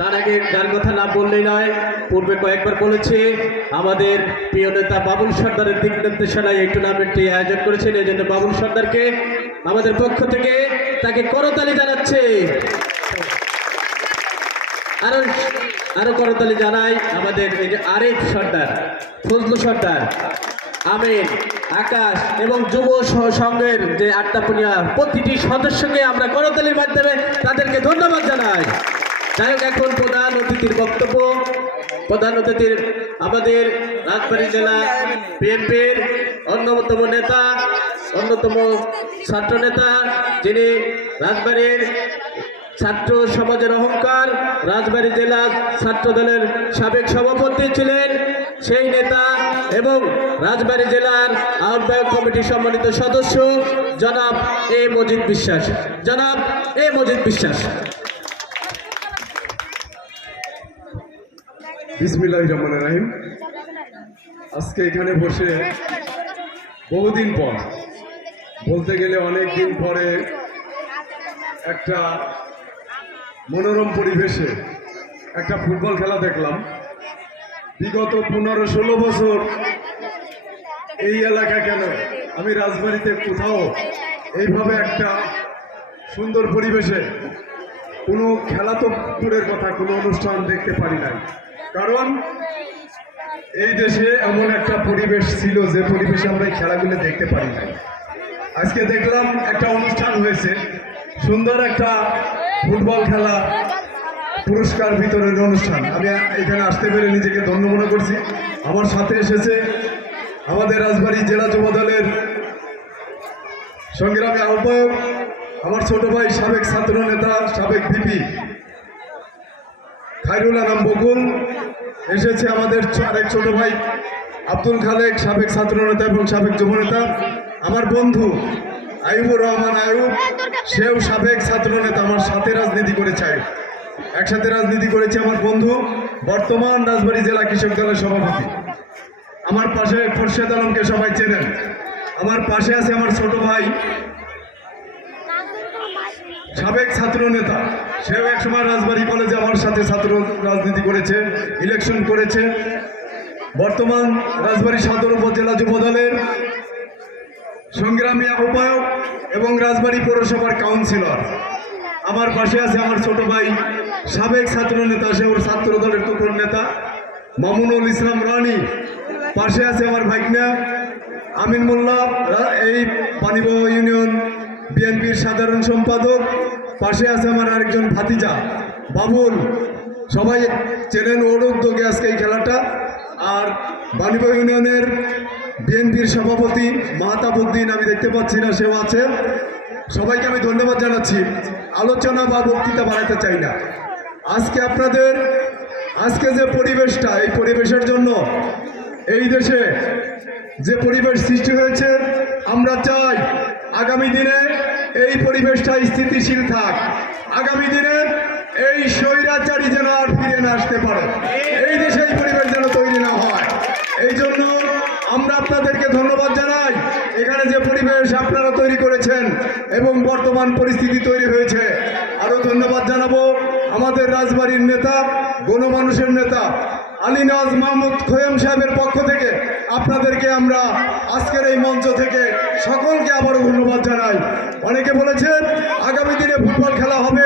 তার আগে যার কথা না বললেই নয়, পূর্বে কয়েকবার বলেছে আমাদের প্রিয় নেতা বাবুল সর্দারের দিক নির্দেশনায় এই টুর্নামেন্টটি আয়োজন করেছেন। এই জন্য বাবুল সর্দারকে আমাদের পক্ষ থেকে তাকে করতালি জানাচ্ছে। আরো করতালি জানাই আমাদের এই যে আরিফ সর্দার, ফজলু সর্দার, আমিন, আকাশ এবং যুব সংঘের যে আট্টাপুনিয়া প্রতিটি সদস্যকে আমরা করতালির মাধ্যমে তাদেরকে ধন্যবাদ জানাই। যাই হোক, এখন প্রধান অতিথির বক্তব্য। প্রধান অতিথির আমাদের রাজবাড়ী জেলা বিএনপির অন্যতম নেতা, অন্যতম ছাত্র নেতা, যিনি রাজবাড়ীর ছাত্র সমাজের অহংকার, রাজবাড়ী জেলা ছাত্র দলের সাবেক সভাপতি ছিলেন সেই নেতা এবং রাজবাড়ী জেলার আহ্বায়ক কমিটির সম্মানিত সদস্য জনাব এ মজিদ বিশ্বাস। জনাব এ মজিদ বিশ্বাস। বিসমিল্লাহির রহমানির রহিম। আজকে এখানে বসে বহুদিন পর, বলতে গেলে অনেক দিন পরে, একটা মনোরম পরিবেশে একটা ফুটবল খেলা দেখলাম। বিগত 15-16 বছর এই এলাকা কেন, আমি রাজবাড়ীতে কোথাও এইভাবে একটা সুন্দর পরিবেশে কোনো খেলা তো দূরের কথা, কোনো অনুষ্ঠান দেখতে পারি নাই। কারণ এই দেশে এমন একটা পরিবেশ ছিল যে পরিবেশে আমরা এই খেলাগুলো দেখতে পারি নাই। আজকে দেখলাম একটা অনুষ্ঠান হয়েছে, সুন্দর একটা ফুটবল খেলা পুরস্কার বিতরণের অনুষ্ঠান। আমি এখানে আসতে পেরে নিজেকে ধন্য মনে করছি। আমার সাথে এসেছে আমাদের রাজবাড়ী জেলা যুব দলের সংগ্রামী আহ্বায়ক, আমার ছোট ভাই সাবেক ছাত্র নেতা, সাবেক ভিপি খায়রুল আলম বকুল। এসেছে আমাদের আরেক ছোট ভাই আব্দুল খালেক, সাবেক ছাত্র নেতা এবং সাবেক যুব নেতা। আমার বন্ধু আইয়ুবুর রহমান আইয়ুব, সেও সাবেক ছাত্র নেতা, আমার সাথে রাজনীতি করেছে, একসাথে রাজনীতি করেছে আমার বন্ধু, বর্তমান রাজবাড়ী জেলা কৃষক দলের সভাপতি। আমার পাশে খোরশেদ আলমকে সবাই চেনেন। আমার পাশে আছে আমার ছোট ভাই, সাবেক ছাত্র নেতা, সেও একসময় রাজবাড়ী কলেজে আমার সাথে ছাত্র রাজনীতি করেছে, ইলেকশন করেছে। বর্তমান রাজবাড়ী সদর উপজেলা যুব দলের সংগ্রামী আহ্বায়ক এবং রাজবাড়ী পৌরসভার কাউন্সিলর। আমার পাশে আছে আমার ছোট ভাই, সাবেক ছাত্র নেতা, সে ওর ছাত্র দলের টুকুর নেতা মামুনুল ইসলাম রানী। পাশে আছে আমার ভাইকনা আমিন মোল্লা, এই পানিবহ ইউনিয়ন বিএনপির সাধারণ সম্পাদক। পাশে আছে আমার আরেকজন ভাতিজা বাবুল, সবাই চেনেন, ওর উদ্যোগে আজকে এই খেলাটা। আর পানিবহ ইউনিয়নের বিএনপির সভাপতি মাহতাবুদ্দিন, আমি দেখতে পাচ্ছি না, সেও আছে। সবাইকে আমি ধন্যবাদ জানাচ্ছি। আলোচনা বা বক্তৃতা বাড়াতে চাই না। আজকে যে পরিবেশটা, এই পরিবেশের জন্য এই দেশে যে পরিবেশ সৃষ্টি হয়েছে, আমরা চাই আগামী দিনে এই পরিবেশটা স্থিতিশীল থাক। আগামী দিনে এই স্বৈরাচারী যেন আর ফিরে না আসতে পারে, এই দেশে এই পরিবেশ যেন তৈরি না হয়। এই জন্য আমরা আপনাদেরকে ধন্যবাদ জানাই। এখানে যে পরিবেশ আপনারা তৈরি করেছেন এবং বর্তমান পরিস্থিতি তৈরি হয়েছে, আরও ধন্যবাদ জানাবো আমাদের রাজবাড়ীর নেতা, গণমানুষের নেতা আলী নওয়াজ মাহমুদ খোয়েম সাহেবের পক্ষ থেকে আপনাদেরকে আমরা আজকের এই মঞ্চ থেকে সকলকে আবারও ধন্যবাদ জানাই। অনেকে বলেছেন আগামী দিনে ফুটবল খেলা হবে,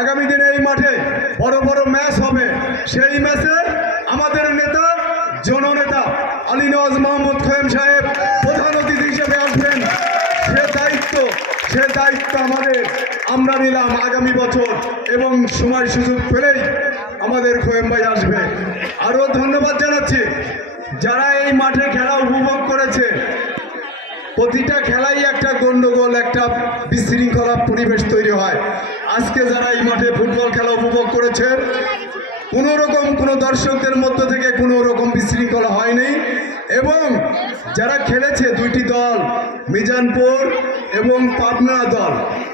আগামী দিনে এই মাঠে বড় বড় ম্যাচ হবে। সেই ম্যাচে আমাদের নেতা, জননেতা আলী নওয়াজ মাহমুদ খোয়েম সাহেব প্রধান অতিথি হিসেবে আসবেন। সে দায়িত্ব আমরা নিলাম আগামী বছর, এবং সময় সুযোগ পেলেই আমাদের খোয়েম ভাই আসবে। আরও ধন্যবাদ জানাচ্ছি যারা এই মাঠে খেলা উপভোগ করেছে। প্রতিটা খেলাই একটা গণ্ডগোল, একটা বিশৃঙ্খলা পরিবেশ তৈরি হয়। আজকে যারা এই মাঠে ফুটবল খেলা উপভোগ করেছে, কোনো রকম কোনো দর্শকদের মধ্য থেকে কোনো রকম বিশৃঙ্খলা হয়নি। এবং যারা খেলেছে দুইটি দল, মিজানপুর এবং পাবনা দল,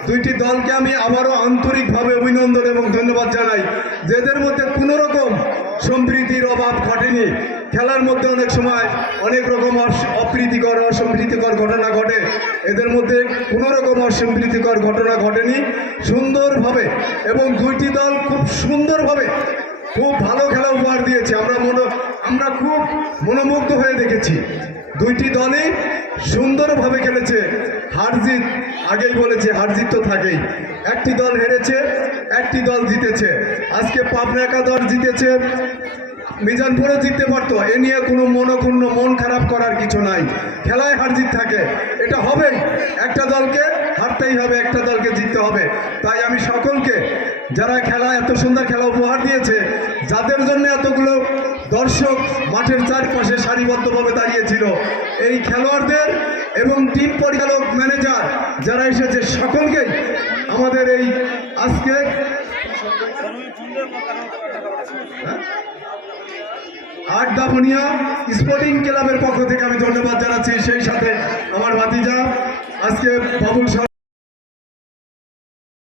দুইটি দলকে আমি আবারও আন্তরিকভাবে অভিনন্দন এবং ধন্যবাদ জানাই। যেদের মধ্যে কোনো রকম সম্প্রীতির অভাব ঘটেনি। খেলার মধ্যে অনেক সময় অনেক রকম অপ্রীতিকর, অসম্প্রীতিকর ঘটনা ঘটে, এদের মধ্যে কোনো রকম অসম্প্রীতিকর ঘটনা ঘটেনি। সুন্দরভাবে এবং দুইটি দল খুব সুন্দরভাবে খুব ভালো খেলা উপহার দিয়েছে। আমরা খুব মনোমুগ্ধ হয়ে দেখেছি। দুইটি দলই সুন্দরভাবে খেলেছে। হারজিত আগেই বলেছে, হারজিত তো থাকেই। একটি দল হেরেছে, একটি দল জিতেছে। আজকে পাবনা একাদশ জিতেছে, মিজানপুরও জিততে পারতো। এ নিয়ে কোনো মন খারাপ করার কিছু নাই। খেলায় হারজিত থাকে, এটা হবেই। একটা দলকে হারতেই হবে, একটা দলকে জিততে হবে। তাই আমি সকলকে, যারা খেলা এত সুন্দর খেলা উপহার দিয়েছে, যাদের জন্য এতগুলো দর্শক মাঠের চারপাশে সারিবদ্ধভাবে দাঁড়িয়েছিল, এই খেলোয়াড়দের এবং টিম পরিচালক, ম্যানেজার যারা এসেছে, সকলকেই আমাদের এই আজকে আটদাপুনিয়া স্পোর্টিং ক্লাবের পক্ষ থেকে আমি ধন্যবাদ জানাচ্ছি। সেই সাথে আমার ভাতিজা আজকে বাবুল